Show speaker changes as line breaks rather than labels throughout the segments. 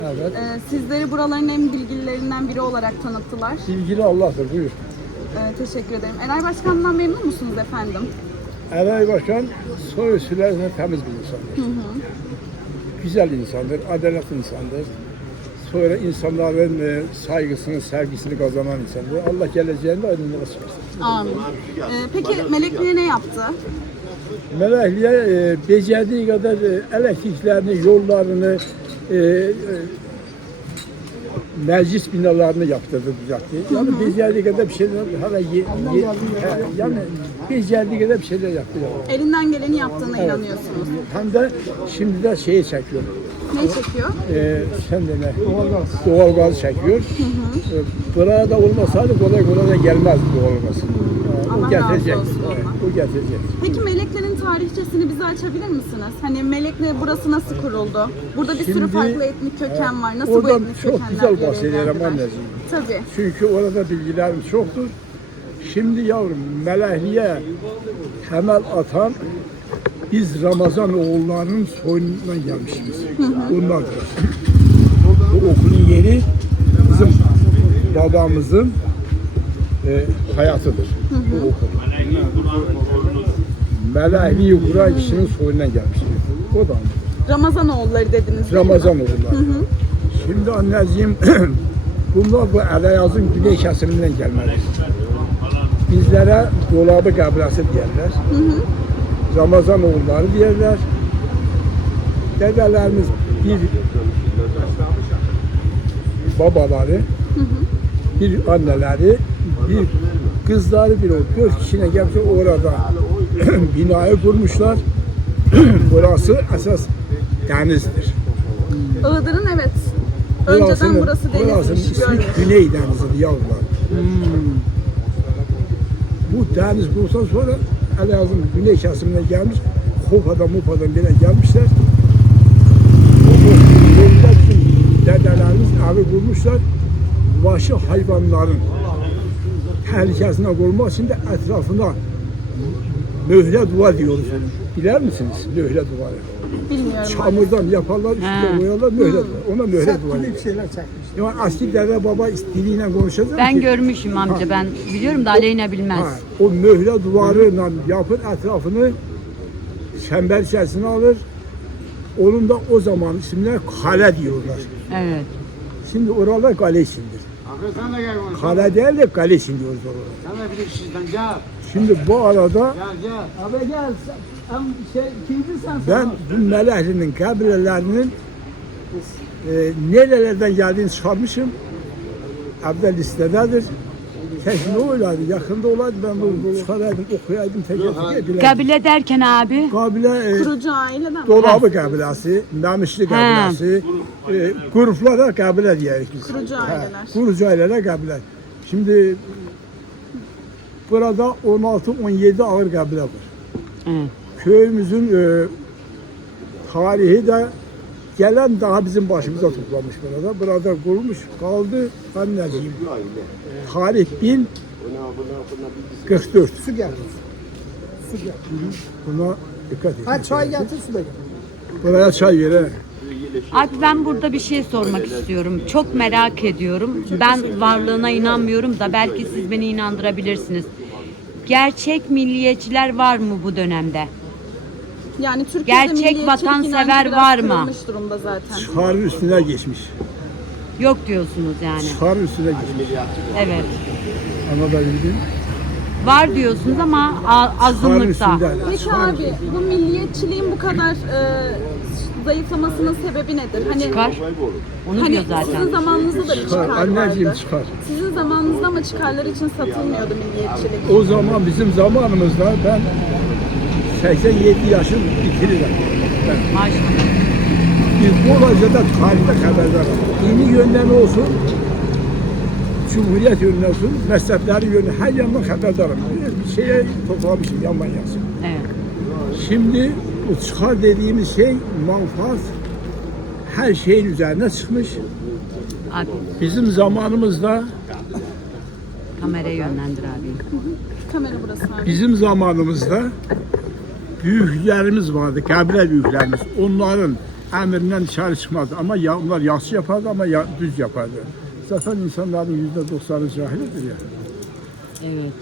Evet.
Sizleri buraların en bilgililerinden biri olarak tanıttılar.
Bilgili Allah'tır, buyur.
Teşekkür ederim. Eray Başkan'dan memnun musunuz efendim?
Eray Başkan soy sülalesine temiz bir insandır. Güzel insandır, adaletli insandır. Sonra insanların saygısını, sevgisini kazanan insandır. Allah geleceğinde aydınlığa çıkarsın.
Amin. Peki Melekli'ye ne yaptı?
Melekli'ye becerdiği kadar elektriklerini, yollarını, meclis binalarını yaptırdı, düzeltti. Yani becerdiği kadar bir şeyler yani becerdiği kadar bir şeyler yaptı. Yani.
Elinden geleni yaptığına inanıyorsunuz.
Hem de şimdi de şeyi çekiyor.
Ne çekiyor?
Sen de ne? Doğalgaz çekiyor. Burada olmasaydı kolay kolay da gelmez doğalgaz. O getirecek. O getirecek.
Peki Melekli'nin tarihçesini bize açabilir misiniz? Hani Melekli burası nasıl kuruldu? Burada bir sürü farklı etnik köken var. Nasıl bu
oradan
etnik
çok
kökenler
güzel bahsediyorum
görevlendiler?
anneciğim.
Tabii.
Çünkü orada bilgilerim çoktur. Şimdi yavrum Melekli'ye temel atan biz Ramazan oğullarının soyundan gelmişiz. Onlardır. Bu okulun yeri bizim babamızın hayatıdır. Bu okul. Melekli'yi kuran kişinin soyundan gelmiştir. O da
Ramazanoğulları dediniz.
Ramazan oğulları. Şimdi anneciğim bunlar bu Eleyaz'ın güney kesiminden gelmeli. Bizlere dolabı kabilesi derler. Ramazan oğulları derler. Dedelerimiz bir babaları, bir anneleri, bir kızları, bir o 4 kişine gelmiş orada binayı kurmuşlar. Burası esas denizdir.
Iğdır'ın evet. Önceden burası
Burasının
denizmiş.
ismi Güney Denizi'dir yavrular. Bu deniz kurulsan sonra Elazığ'ın güney kesimine gelmiş, Hopa'dan bile gelmişler. Burada bizim dedelerimiz evi kurmuşlar. Vahşi hayvanların tehlikesine korumak için de etrafına möhre duvar diyoruz. Bilir misiniz möhre duvarı?
Bilmiyorum.
Çamurdan yaparlar, üstüne koyarlar möhre duvarı. Ona möhre duvarı.
Bir şeyler çakmış.
Yani asli dede baba diliyle konuşacak
Ben
ki,
görmüşüm amca, ben biliyorum da Aleyna bilmez.
o möhre duvarıyla yapın etrafını çember içerisine alır. Onun da o zaman isimler kale diyorlar.
Evet.
Şimdi oralar kale içindir.
Abi sen de gel konuş.
Kale değil de kale için diyoruz oralar.
Sen de bilir sizden gel.
Şimdi bu arada
Gel.
Abi gel, kimsin sen?
ben bu Melekli'nin kabilelerinin nerelerden geldiğini çıkarmışım. Evvel listededir. Keşke olaydı, yakında olaydı ben bunu çıkaraydım, okuyaydım, teker bilerdim.
Kabile derken abi.
Kabile,
Kurucu aileden mi?
Dolabı kabilesi, Memişli kabilesi, gruplara kabile diyeriz biz.
Kurucu aileler.
Kurucu aileler kabile. Şimdi burada 16-17 ağır kabile var.
Evet.
Köyümüzün tarihi de gelen daha bizim başımıza toplamış burada. Burada kurulmuş kaldı anneciğim. Tarih 1044.
Su gel. Su gel.
Buna dikkat edin.
Ha çay getir su da gel.
Buraya çay vere.
Abi ben burada bir şey sormak istiyorum. Çok merak ediyorum. Ben varlığına inanmıyorum da belki siz beni inandırabilirsiniz. Gerçek milliyetçiler var mı bu dönemde?
Yani Türkiye'de
Gerçek
milliyetçilik
vatansever
inancı biraz
var mı?
kırılmış durumda zaten.
Çağrı üstüne geçmiş.
Yok diyorsunuz yani.
Çağrı üstüne geçmiş.
Evet.
Anladabildin?
Var diyorsunuz ama azınlıkta.
Peki abi bu milliyetçiliğin bu kadar zayıflamasının sebebi nedir? Hani
Çıkar. Onu
Hani
diyor
sizin
zaten.
zamanınızda da bir çıkar
Anneciğim
vardı.
çıkar.
Sizin zamanınızda ama çıkarlar için satılmıyordu milliyetçilik.
O zaman bizim zamanımızda ben 87 yaşım bitiririm.
Maşallah.
Biz bu olayda tarihte haberdar. Dini yönden olsun, Cumhuriyet yönünden olsun, mezhepleri yönünden her yandan haberdarım. Bir şeye toplamışım yandan yazım.
Evet.
Şimdi o çıkar dediğimiz şey manfaat her şeyin üzerine çıkmış.
Abi
Bizim zamanımızda
kamerayı yönlendir abi.
Kamera burası abi.
Bizim zamanımızda büyüklerimiz vardı, kabile büyüklerimiz. Onların emrinden dışarı çıkmazdı. Ama onlar yaxşı yapardı ama düz yapardı. Zaten insanların %90'ı cahildir ya.
Evet.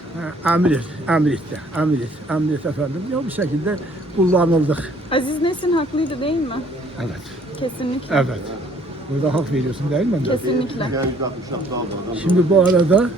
Emir et efendim. Ya bir şekilde kullanıldık.
Aziz Nesin haklıydı değil mi?
Evet,
Kesinlikle.
evet. Burada hak veriyorsun değil mi?
Kesinlikle.
Şimdi bu arada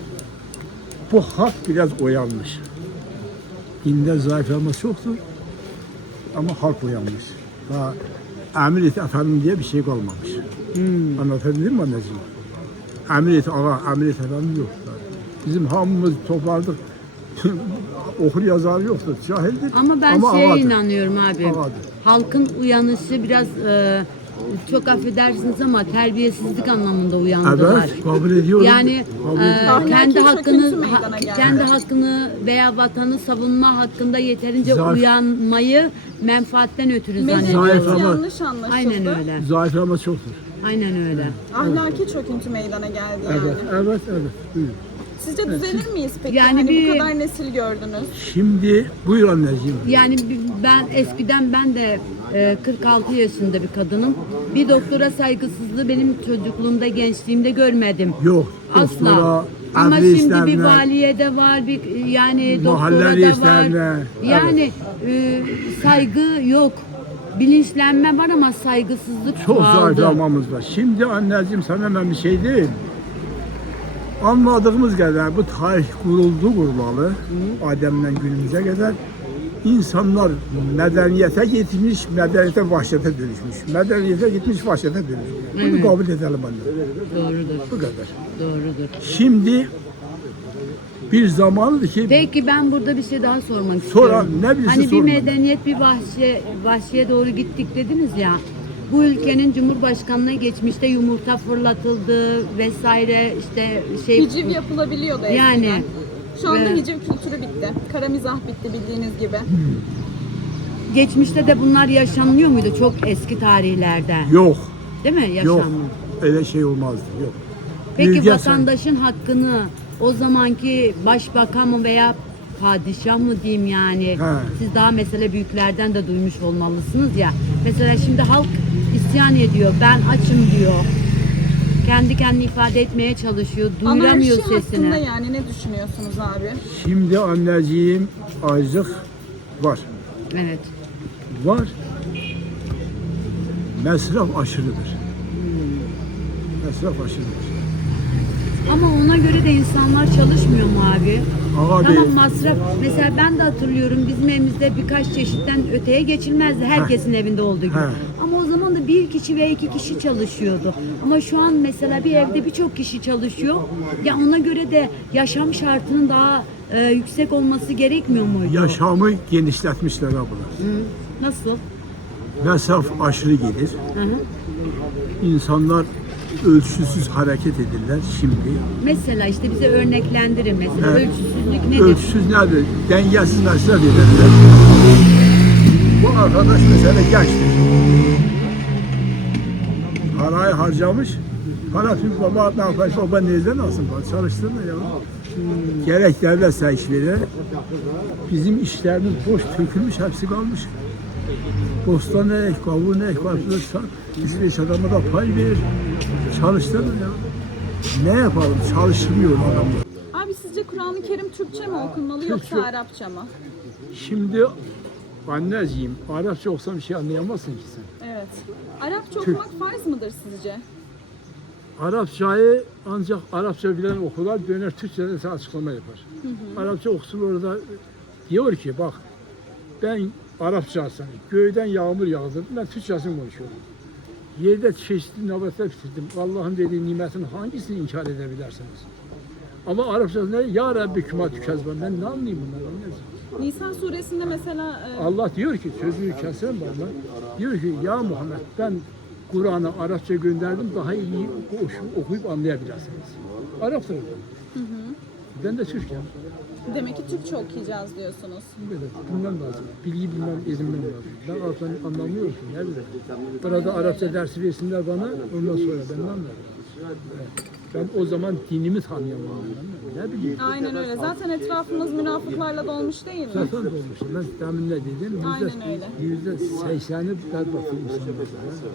bu hak biraz uyanmış. Dinde zayıflama çoktur ama halk uyanmış. Daha emir et efendim diye bir şey kalmamış. Anlatabildim mi anneciğim? Emir et ağa, emir et efendim yok. Bizim hamımız toplardık. Okur yazar yoktur. Cahildir.
Ama ben şeye
ağadır.
inanıyorum abi.
Ağadır.
Halkın uyanışı biraz çok affedersiniz ama terbiyesizlik anlamında uyandılar.
Evet, kabul ediyorum.
Yani
Kabul ediyorum.
kendi
Ahlaki
hakkını
çöküntü meydana geldi.
kendi hakkını veya vatanı savunma hakkında yeterince
Zayıf.
uyanmayı menfaatten ötürü
Medeniyet
zannediyorlar.
Zayıf ama-
yanlış anlaşıldı.
Aynen öyle.
Zayıflama çoktur.
Aynen öyle.
Ahlaki çöküntü meydana geldi yani.
Evet. Buyurun.
Sizce düzelir miyiz peki?
Yani
Hani
bir-
bu kadar nesil gördünüz.
Şimdi buyur anneciğim.
Yani ben eskiden ben de 46 yaşında bir kadınım. Bir doktora saygısızlığı benim çocukluğumda, gençliğimde görmedim.
Yok.
Asla.
doktora,
Ama
adli
şimdi bir
işlerine,
valiyede var, bir yani
mahalle
doktora da
reislerine,
var. Yani saygı yok. Bilinçlenme var ama saygısızlık
çok
çoğaldı.
zayıflamamız var. Şimdi anneciğim sana ben bir şey diyeyim. Anladığımız kadar bu tarih kurulalı Adem'den günümüze kadar insanlar medeniyete gitmiş, medeniyete vahşete dönüşmüş. Medeniyete gitmiş, vahşete dönüşmüş. Bunu
Evet.
kabul edelim anne.
Doğrudur.
Bu kadar.
Doğrudur.
Şimdi bir zamandı ki
Peki ben burada bir şey daha sormak
Sonra,
istiyorum.
ne bilirsin
Hani bir
sorma.
medeniyet, bir vahşiye doğru gittik dediniz ya. Bu ülkenin cumhurbaşkanına geçmişte yumurta fırlatıldı vesaire işte şey
Hiciv yapılabiliyordu eskiden.
yani
Şu anda
Ve-
hiciv kültürü bitti. Kara mizah bitti bildiğiniz gibi.
geçmişte de bunlar yaşanmıyor muydu çok eski tarihlerde?
yok,
Değil mi?
yok.
Yaşanmıyor.
Öyle şey olmazdı, yok.
Peki
Bilge
vatandaşın hakkını o zamanki başbakan mı veya padişah mı diyeyim yani
He.
siz daha mesela büyüklerden de duymuş olmalısınız ya. Mesela şimdi halk isyan ediyor. Ben açım diyor. Kendi kendini ifade etmeye çalışıyor. Duyuramıyor
Anarşi
sesini.
hakkında yani ne düşünüyorsunuz abi?
Şimdi anneciğim açlık var.
Evet.
Var. Mesraf aşırıdır. Mesraf aşırıdır.
Ama ona göre de insanlar çalışmıyor mu abi?
Abi,
Tamam masraf. Mesela ben de hatırlıyorum bizim evimizde birkaç çeşitten öteye geçilmezdi. Herkesin evinde olduğu gibi.
He.
Ama o zaman da bir kişi veya iki kişi çalışıyordu. Ama şu an mesela bir evde birçok kişi çalışıyor. Ya ona göre de yaşam şartının daha yüksek olması gerekmiyor muydu?
yaşamı genişletmişler abla.
Hı. Nasıl?
Mesraf aşırı gelir.
Hı hı.
İnsanlar ölçüsüz hareket edirler şimdi.
Mesela işte bize örneklendirin mesela
He.
ölçüsüzlük nedir?
Ölçüsüz nedir? Dengesiz mesraf ederler. Bu arkadaş mesela gençtir. Parayı harcamış. Para tüm baba ne yapar? Baba nereden alsın? Çalıştırma ya. Gerek devlet iş verir. Bizim işlerimiz boş tökülmüş, hepsi kalmış. Bostan ek, kavun ek, karpuz ek, 3-5 adama da pay verir. Çalıştırma ya. Ne yapalım? Çalışmıyor adamlar.
Abi sizce Kur'an-ı Kerim Türkçe mi okunmalı yoksa
Türkçe.
Arapça mı?
Şimdi anneciğim, Arapça olsam bir şey anlayamazsın ki sen.
Evet. Arapça okumak farz mıdır sizce?
Arapçayı ancak Arapça bilen okurlar döner Türkçe'de sana açıklama yapar. Arapça okusun orada diyor ki bak ben Arapça sana göğden yağmur yağdırdım ben Türkçesini konuşuyorum. Yerde çeşitli nöbetler bitirdim. Allah'ın dediği nimetin hangisini inkar edebilirsiniz? Ama Arapçası ne? Ya Rabbi küma tükezben. Ben ne anlayayım bunları anlayacağım.
Nisan suresinde mesela
Allah diyor ki sözünü kesen bana. Diyor ki ya Muhammed ben Kur'an'ı Arapça gönderdim daha iyi okuyup anlayabilirsiniz. Arapça. Ben de Türk'üm.
demek ki Türkçe okuyacağız diyorsunuz.
Böyle bilmem lazım. Bilgi bilmem, edinmem lazım. Ben Arapça anlamıyorum ki. Ne bileyim. Burada Arapça dersi versinler bana ondan sonra ben ne anlarım. Evet. Ben o zaman dinimi tanıyamam. Ne bileyim.
Aynen öyle. Zaten etrafımız münafıklarla dolmuş değil mi?
Zaten olmuş. Ben demin ne dedim?
Aynen öyle.
%80'i berbatı insanlar.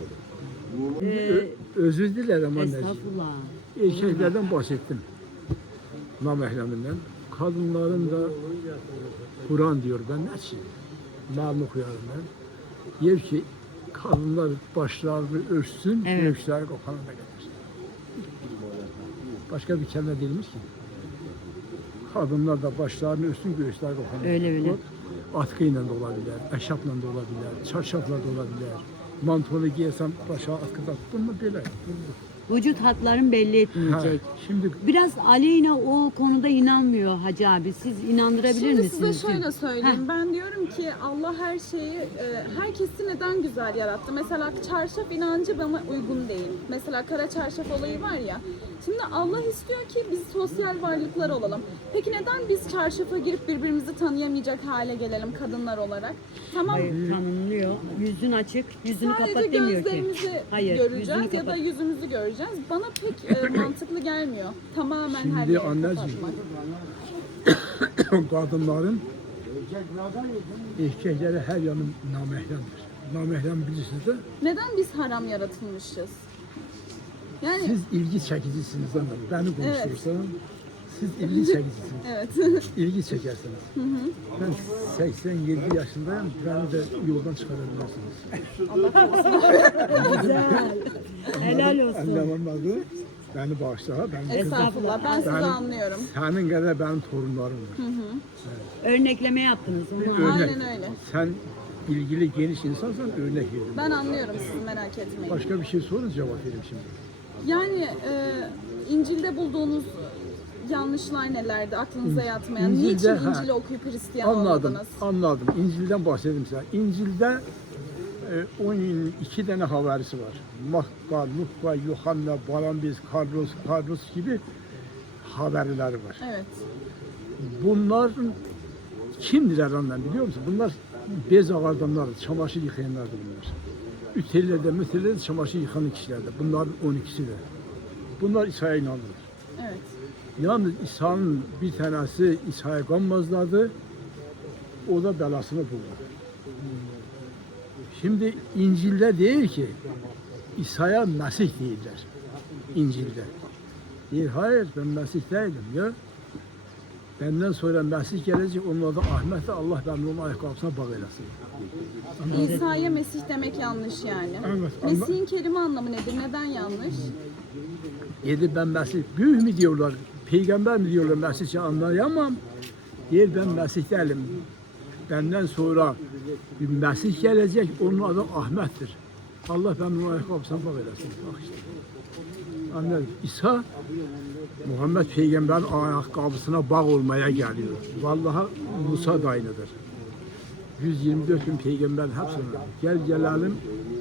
Özür dilerim anneciğim.
Estağfurullah.
Erkeklerden bahsettim. Namehleminden. Kadınların da Kur'an diyor. Ben ne için? Malını koyarım ben. Diyor ki kadınlar başlarını örtsün,
Evet.
göğüsleri kopana da gelir. Başka bir kelime değilmiş ki. Kadınlar da başlarını örtsün, göğüsleri kopana.
Öyle öyle.
Atkıyla da olabilir, eşapla da olabilir, çarşafla da olabilir. Mantolu giyersem başa atkı da. Bunlar böyle.
Vücut hatların belli etmeyecek.
Şimdi
Biraz Aleyna o konuda inanmıyor Hacı abi. Siz inandırabilir
Şimdi
misiniz?
size şöyle söyleyeyim. Ben diyorum ki Allah her şeyi, herkesi neden güzel yarattı? Mesela çarşaf inancı bana uygun değil. Mesela kara çarşaf olayı var ya. Şimdi Allah istiyor ki biz sosyal varlıklar olalım. Peki neden biz çarşafa girip birbirimizi tanıyamayacak hale gelelim kadınlar olarak? Tamam.
Hayır, tanımlıyor. Yüzün açık, yüzünü
Sadece
kapat demiyor ki.
gözlerimizi
Hayır,
göreceğiz
yüzünü
ya da
kapat.
yüzümüzü göreceğiz. Bana pek mantıklı gelmiyor. Tamamen her
Şimdi
yeri
anneciğim,
kapatmak.
kadınların erkekleri her yanı namehlemdir. Namehlem bilirsiniz de
Neden biz haram yaratılmışız? Yani
siz ilgi çekicisiniz ama beni konuşuyorsan siz ilgi çekicisiniz.
evet.
İlgi çekersiniz. Ben 87 yaşındayım, beni de yoldan çıkarabilirsiniz.
Güzel. Helal olsun.
Anlamam lazım. Beni bağışla. Ben
Estağfurullah. Ben sizi
Ben-
anlıyorum.
Senin kadar benim torunlarım var.
Örnekleme yaptınız. Onu
Örnek.
Aynen öyle.
Sen ilgili geniş insansan örnek verin.
Ben anlıyorum sizi, merak etmeyin.
Başka bir şey sorun cevap vereyim şimdi.
Yani İncil'de bulduğunuz yanlışlar nelerdi aklınıza yatmayan?
İncil'de,
Niçin
ha.
İncil'i okuyup Hristiyan
Anladım,
olmadınız?
anladım. İncil'den bahsedeyim size. İncil'de 12 tane havarisi var. Makka, Luka, Yuhanna, Barnabas, Carlos gibi haberleri var.
Evet.
Bunların kimdiler anlam biliyor musun? Bunlar bez ağardanlardır, çamaşır yıkayanlardır bunlar. Ütellerde, mütellerde çamaşır yıkayan kişilerdir. Bunların 12'si de. Bunlar İsa'ya inanırlar.
Evet.
Yalnız İsa'nın bir tanesi İsa'ya kanmazlardı. O da belasını buldu. Şimdi İncil'de değil ki İsa'ya Mesih değiller. İncil'de. Değil, hayır ben Mesih değilim ya. Benden sonra Mesih gelecek, onun adı Ahmet, Allah ben onun ayakkabısına bağ eylesin.
İsa'ya Mesih demek yanlış yani.
Evet, ama-
Mesih'in kelime anlamı nedir? Neden yanlış?
Dedi ben Mesih, büyük mü diyorlar, peygamber mi diyorlar Mesih'i anlayamam. Değil ben Mesih değilim. Benden sonra bir Mesih gelecek, onun adı Ahmet'tir. Allah ben onun ayakkabısına bağ eylesin. Bak işte. Anladın. İsa Muhammed Peygamber'in ayakkabısına bağ olmaya geliyor. Vallahi Musa da aynıdır. 124 bin peygamberin hepsine. Gel gelelim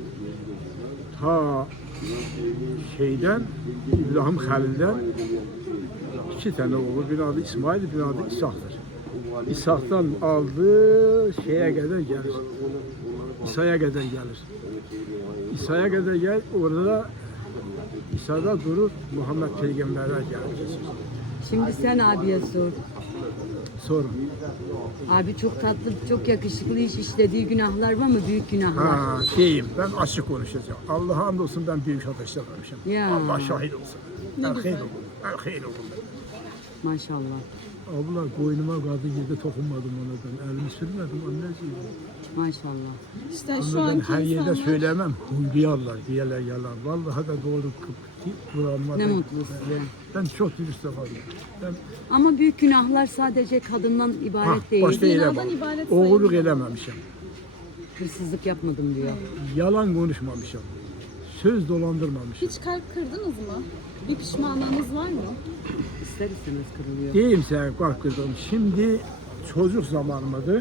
ta şeyden İbrahim Halil'den 2 tane oğlu. Bir adı İsmail, bir adı İshak'tır. İshak'tan aldı şeye kadar gelir. İsa'ya kadar gelir. İsa'ya kadar gel orada da İsa'da durur Muhammed Peygamber'e gelir.
Şimdi sen abiye sor.
Sorun.
Abi çok tatlı, çok yakışıklı, hiç işlediği günahlar var mı? Büyük günahlar.
Ha, şeyim ben açık konuşacağım. Allah'a hamdolsun ben büyük hata işlememişim.
Ya.
Allah şahit olsun. Ben
güzel.
hayır oldum. Ben hayır oldum.
Maşallah.
Abla boynuma kaldı gibi dokunmadım ona ben. Elimi sürmedim anneciğim.
Maşallah.
İşte şu
Ama ben
anki
her yerde
insanlar...
söylemem. Huyluyarlar diyorlar yalan. Vallahi da doğru kullanmadım.
Ne mutlu size.
Ben çok dürüst adamım. Ben
Ama büyük günahlar sadece kadından ibaret değil.
başta
Zinadan
elemem.
ibaret
Oğulluk
sayılmıyor.
elememişim.
Hırsızlık yapmadım diyor.
Yalan konuşmamışım. Söz dolandırmamışım.
Hiç kalp kırdınız mı? Bir pişmanlığınız var mı?
İster istemez kırılıyor.
Diyeyim sana bak kızım. Şimdi çocuk zamanımdı.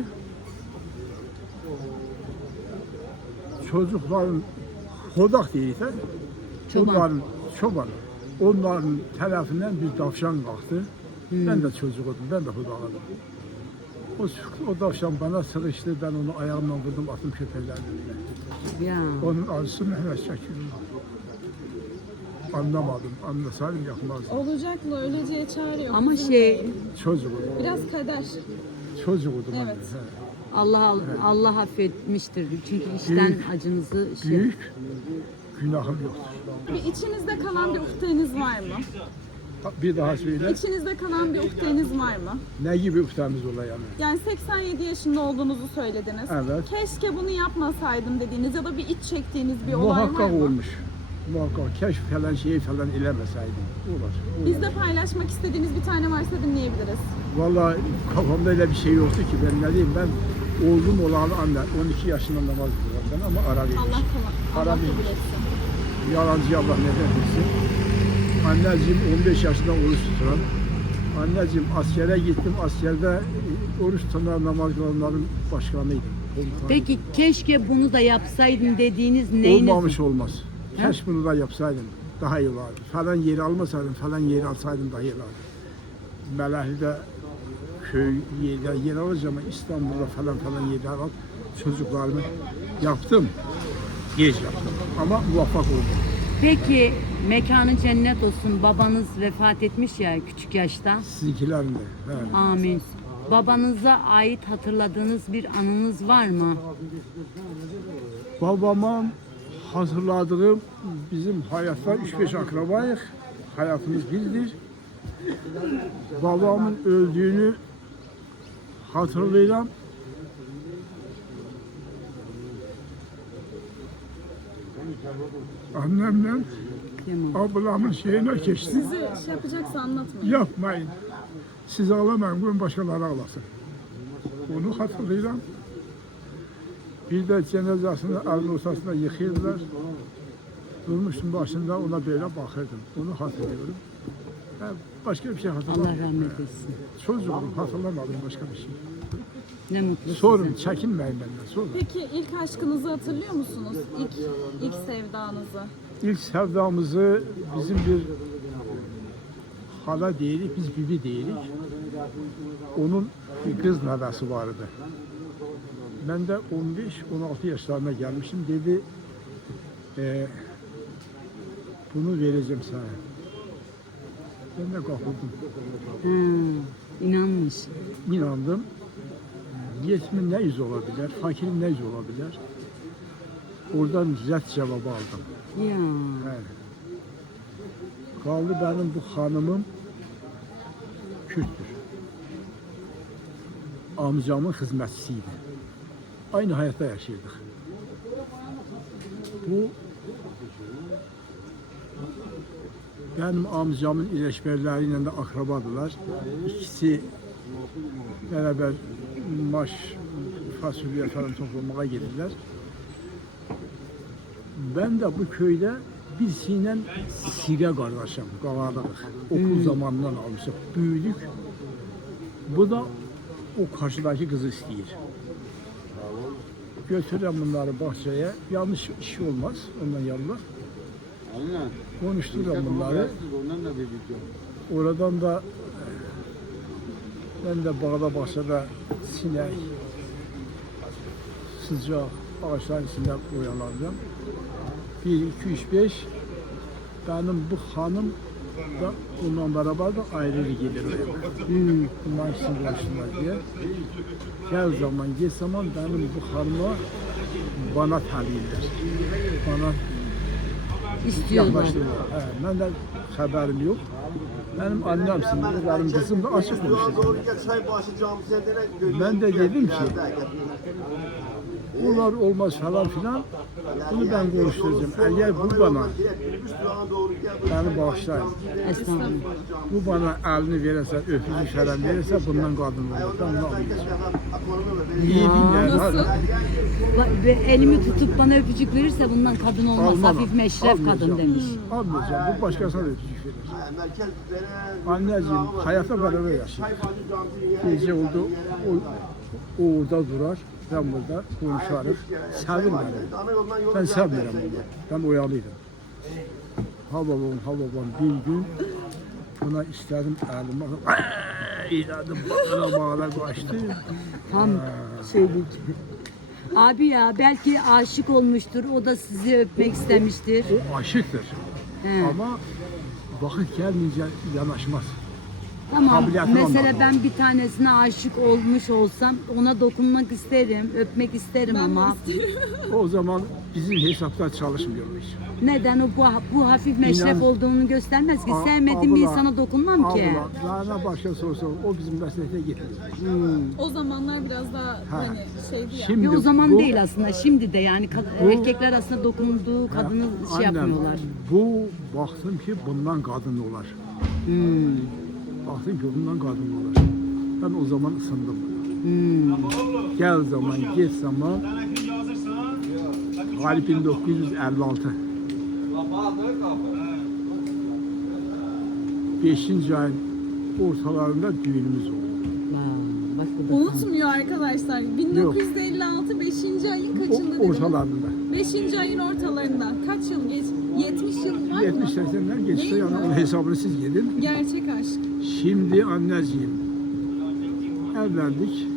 Çocukların hodak değilse
Çoban.
çoban. Onların tarafından bir tavşan kalktı. Ben de çocuğum, ben de hodaladım. O tavşan bana sıkıştı, ben onu ayağımla vurdum, attım köpeklerin önüne.
Ya.
Onun acısı Mehmet çekiyor. Anlamadım. Anlasaydım yapmazdım.
Olacakla öleceğe çare yok.
Ama
Bizim
şey
değil.
Çocukudum.
Biraz kader.
Çocukudum.
Evet.
Hani.
Allah affetmiştir. Çünkü işten acınızı
Büyük günahım yoktur.
Bir içinizde kalan bir uhdeniz var mı?
Bir daha söyle.
İçinizde kalan bir uhdeniz var mı?
Ne gibi uftemiz olay yani?
Yani 87 yaşında olduğunuzu söylediniz.
Evet.
Keşke bunu yapmasaydım dediğiniz ya da bir iç çektiğiniz bir olay var
Muhakkak
mı?
olmuş. Muhakkak keşf falan şeyi falan ilemeseydim. Olur.
Bizde paylaşmak istediğiniz bir tane varsa dinleyebiliriz.
Vallahi kafamda öyle bir şey yoktu ki ben ne diyeyim ben oğlum olan anne 12 yaşında namaz kılan ben ama ara vermiş.
Allah
Ara
kabul
vermiş.
etsin.
Yalancı Allah neden etsin. Anneciğim 15 yaşında oruç tuturan. Anneciğim askere gittim. Askerde oruç tutanlar namaz kılanların başkanıydım. Komutanıydım.
Peki keşke bunu da yapsaydın dediğiniz neyiniz?
Olmamış olmaz. Keşke bunu da yapsaydım. Daha iyi olardı. Falan yeri almasaydım, falan yeri alsaydım daha iyi olardı. Mələhlidə köy yerler yer alacağım ama İstanbul'da falan yerler alıp çocuklarımı yaptım. Geç yaptım ama muvaffak oldum.
Peki mekanı cennet olsun. Babanız vefat etmiş ya küçük yaşta.
Sizinkilerin de. He.
Amin. Babanıza ait hatırladığınız bir anınız var mı?
Babama hazırladığım bizim hayatta 3-5 akrabayıq. Hayatımız birdir. Babamın öldüğünü hatırlayıram. Annemle
Kıyamam.
ablamın şeyine geçti.
Sizi şey yapacaksa anlatmayın.
Yapmayın. Siz ağlamayın, bunu başkaları ağlasın. Onu hatırlayıram. Bir de cenazesini evin ortasında yıkayırdılar. Durmuştum başında, ona böyle bakırdım. Onu hatırlıyorum. Ben başka bir şey
Allah
hatırlamıyorum.
rahmet etsin.
Çocuğum hatırlamadım başka bir şey.
Ne mutlu
Sorun,
size.
çekinmeyin benden, sorun.
Peki ilk aşkınızı hatırlıyor musunuz? İlk sevdanızı.
İlk sevdamızı bizim bir hala değilik, biz bibi değilik. Onun bir kız nəvəsi vardı. Ben de 15-16 yaşlarına gelmişim. Dedi, bunu vereceğim sana. Ben de kapıldım.
İnanmış.
İnandım. Yetimin ne yüzü olabilir, fakirin ne yüzü olabilir? Oradan ret cevabı aldım.
Ya.
Evet. Kaldı benim bu hanımım Kürttür. Amcamın hizmetçisiydi. Aynı hayatta yaşıyorduk. Bu benim amcamın ileşberleriyle de akrabadılar. İkisi beraber maş, fasulye falan toplamaya gelirler. Ben de bu köyde birisiyle Sire kardeşim, qalarıq. Okul zamanından almışıq, büyüdük. Bu da o karşıdaki kızı istəyir. Götürürəm bunları bahçeye, yanlış iş olmaz ondan yanına. Konuştururam bunları. Oradan da ben de bağda bahçede sinek, sıcak, ağaçların içinde oyalandım. 1, 2, 3, 5 benim bu hanım da bununla beraber de ayrı gelir. Bunlar için konuşsunlar diye. Her zaman, geç zaman benim bu hanıma bana talihler. Bana
İstiyorlar.
yaklaştırırlar. Ben de haberim yok. Benim annem şimdi, benim kızım da açık konuşuyor. Ben de dedim ki bunlar olmaz falan filan. Bunu ben konuşturacağım. Eğer bu bana beni bağışlayın.
Estağfurullah.
Bu bana elini verirse, öpücük falan verirse bundan kadın olur. Ben bunu almayacağım. Yiğidin yani.
Nasıl?
Ve elimi tutup bana öpücük verirse bundan kadın olmaz.
Almam.
Hafif meşref kadın
Almayacağım.
demiş.
Almayacağım. Bu başkasına da öpücük verir. Anneciğim hayata beraber yaşıyor. Gece oldu, o orada durar, ben burada konuşarız. Sevdim beni. Ben sevmiyorum bunu. Ben oyalıydım. Ha babam bir gün buna istedim elime. İladım bağlar kaçtı.
Tam şeylik. Abi ya belki aşık olmuştur. O da sizi öpmek istemiştir.
O aşıktır.
He.
Ama vakit gelmeyince yanaşmaz.
Tamam.
Kabiliyetli
Mesela
olmalı.
ben bir tanesine aşık olmuş olsam ona dokunmak isterim, öpmek isterim
Ben de
ama
isterim.
O zaman bizim hesaplar çalışmıyor hiç.
neden o bu hafif meşref
İnan-
olduğunu göstermez ki.
A-
Sevmediğim bir
abla,
insana dokunmam ki.
Abla, daha başka sorsa o bizim meslekte gitmiyor.
O zamanlar biraz daha hani şeydi ya.
Şimdi
Yo, o zaman
bu-
değil aslında. Şimdi de yani
Bu-
erkekler aslında dokunduğu kadını şey
Annem,
yapmıyorlar.
Bu baktım ki bundan kadın olar.
Hmm.
Baktım ki bundan kadın olar. Ben o zaman ısındım. Gel zaman, geç zaman. Galip 1956. 5. ayın ortalarında düğünümüz oldu.
Bak bu da
Unutmuyor arkadaşlar. 1956 5. ayın kaçında dediniz?
Ortalarında.
5. ayın ortalarında. Kaç yıl geç? 70 yıl var mı?
70-80'ler geçti
Değil
yani
mi?
onun hesabını siz yedin.
Gerçek aşk.
Şimdi anneciğim evlendik.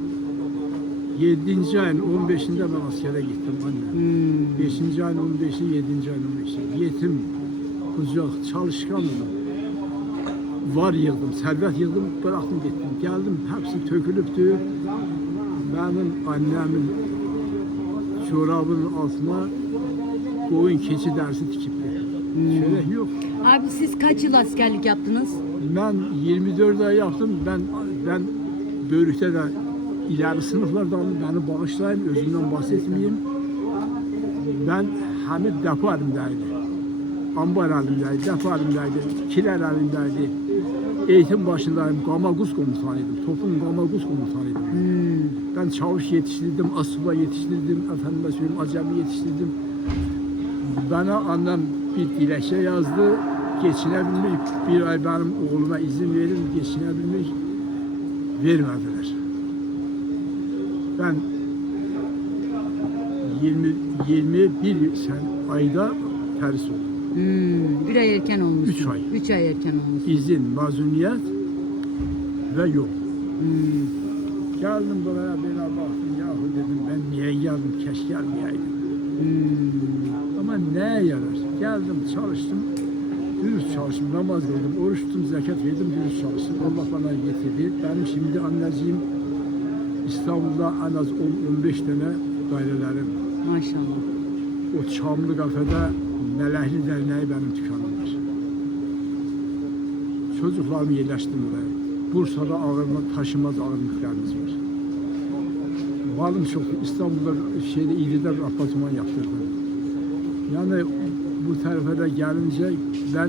7. ayın 15'inde ben askere gittim anne. 5. ayın 15'i, 7. ayın 15'i. Yetim, kucak, çalışkandım. Var yığdım, servet yığdım, bıraktım gittim. Geldim, hepsi tökülüptü. Benim annemin çorabının altına koyun keçi dersi dikipti. Şöyle yok.
Abi siz kaç yıl askerlik yaptınız?
Ben 24 ay yaptım. Ben bölükte de ileri sınıflardan beni bağışlayın, özümden bahsetmeyeyim. Ben hem depo elimdeydi. Ambar elimdeydi, depo elimdeydi, kiler elimdeydi. Eğitim başındayım, Gamagus komutanıydım. Topun Gamagus komutanıydım. Ben çavuş yetiştirdim, asubay yetiştirdim, efendime söyleyeyim, acemi yetiştirdim. Bana annem bir dilekçe yazdı. Geçinebilmek, bir ay benim oğluma izin verin, geçinebilmek vermediler. Ben 21 ayda terhis oldum.
Bir ay erken olmuş.
3 ay.
3 ay erken olmuş.
İzin, mazuniyet ve yok. Geldim buraya böyle baktım, yahu dedim ben niye geldim, keşke gelmeyeydim. Ama neye yarar? Geldim, çalıştım, dürüst çalıştım, namaz kıldım, oruç tuttum, zekat verdim, dürüst çalıştım. Allah bana getirdi. Benim şimdi anneciğim İstanbul'da en az 10-15 tane dairelerim.
Maşallah.
O Çamlı kafede Melehli Derneği benim dükkanımdır. Çocuklarımı yerleştirdim oraya. Bursa'da taşımaz ağırlıklarımız var. Malım çok. İstanbul'da İğli'de bir apartman yaptırdım. Yani bu tarafa da gelince ben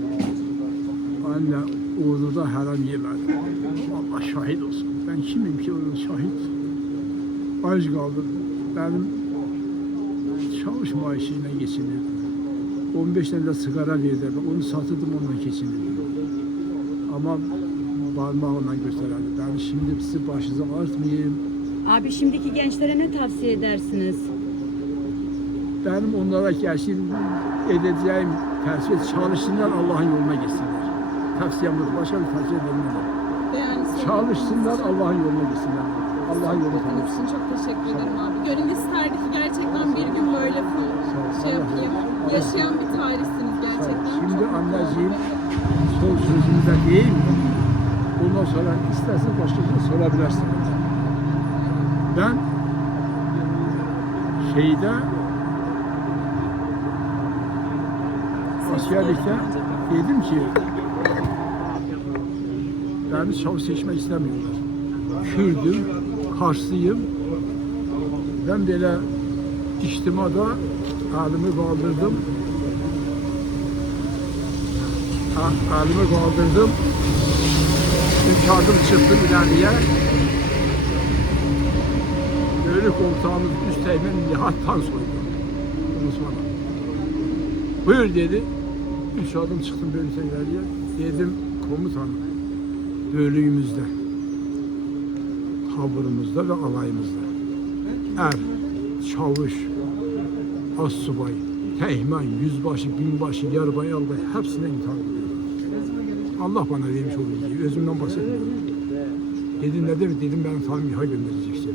anne Ordu'da haram yemedim. Allah şahit olsun. Ben kimim ki onun şahit? Aç kaldım. Benim çavuş maaşıyla geçinirdim. 15 tane de sigara verdiler. Onu satırdım, onunla geçinirdim. Ama parmağımla göstererdi. Ben şimdi sizi başınıza artmayayım.
Abi şimdiki gençlere ne tavsiye edersiniz?
Benim onlara gerçekten edeceğim tavsiye çalışsınlar, Allah'ın yoluna gitsinler. Tavsiyem budur. Başka bir tavsiye vermem.
Yani
Çalışsınlar, Allah'ın yoluna gitsinler. Allah'ın yolunu
Benim
tanısın.
için çok teşekkür ederim abi. Gönül isterdi ki gerçekten bir gün böyle şey yapayım. Yaşayan bir tarihsiniz gerçekten.
Şimdi
Çok
anneciğim son sözümüzde değil mi? Ondan sonra istersen başka bir şey sorabilirsiniz. Ben şeyde askerlikte dedim ki beni çavuş seçmek istemiyorlar. Kürdüm, Karslıyım. Ben böyle içtimada elimi kaldırdım. Elimi kaldırdım. Üç adım çıktım ileriye. Bölük komutanımız Üsteğmen Nihat Tansoy'du. Unutmadım. Buyur dedi. Üç adım çıktım bölükten ileriye. Dedim komutanım, bölüğümüzde, taburumuzda ve alayımızda er, çavuş, astsubay, teğmen, yüzbaşı, binbaşı, yarbay, albay hepsine imtihan ediyorum. Allah bana vermiş olduğu gibi, özümden bahsetmiyorum. Dedim ne demek? Dedim ben tanım İHA göndereceksin.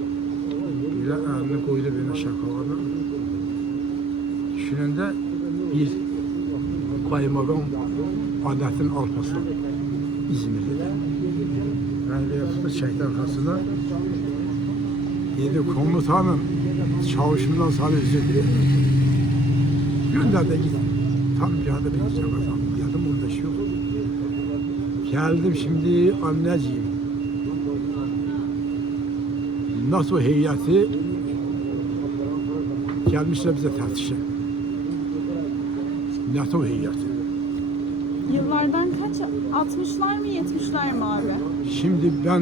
Böyle elini koydu bana şakalarına. Düşünende bir kaymakam Adettin Alparslan İzmir'de. Ben bir yapıda şehit arkasına dedi komutanım çavuşumdan sana özür dilerim. Gönder de git. Tam piyade bir gideceğim adam. Geldim orada şey yok. Geldim şimdi anneciğim. NATO heyeti gelmişler bize tartışa. NATO heyeti.
Yıllardan kaç? 60'lar mı 70'ler mi abi?
Şimdi ben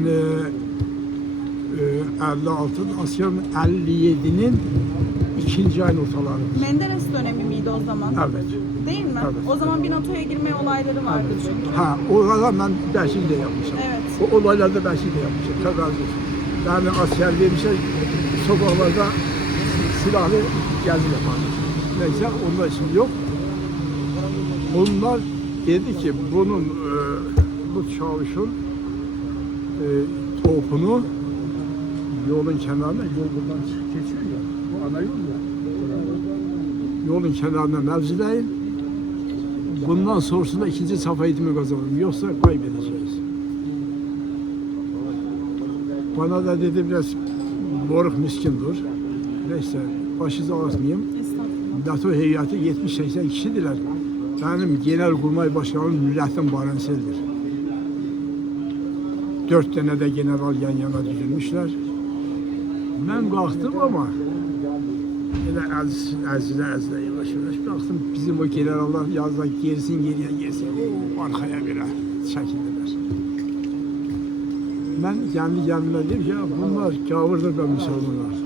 56'da askerim 57'nin ikinci ayın ortaları.
Menderes dönemi miydi o zaman?
Evet.
Değil mi?
Evet.
O zaman bir NATO'ya girme olayları vardı çünkü.
Ha, oralar ben belki de yapmışım.
Evet.
O olaylarda belki de yapmışım. Çok az değil. Yani askerliğe bir şey sokaklarda silahlı gezi yapardı. Neyse onlar şimdi yok. Onlar dedi ki bunun bu çavuşun topunu yolun kenarına, yol buradan geçiyor ya, bu ana yol ya. Yolun kenarına mevzileyin. Bundan sonrasında ikinci safa eğitimi kazanalım. Yoksa kaybedeceğiz. Bana da dedi biraz moruk miskin dur. Neyse başınızı ağrıtmayayım.
Estağfurullah.
NATO heyeti 70-80 kişidiler. Benim Genelkurmay Başkanım Nurettin Barensel'dir. 4 tane de general yan yana dizilmişler. Ben kalktım ama yine əzizə yavaş yavaş baktım bizim o generallar yazdan gerisin geriye arkaya belə çəkildilər. Ben kendi kendime dedim ki ya bunlar gavurdur ben Müslümanlar.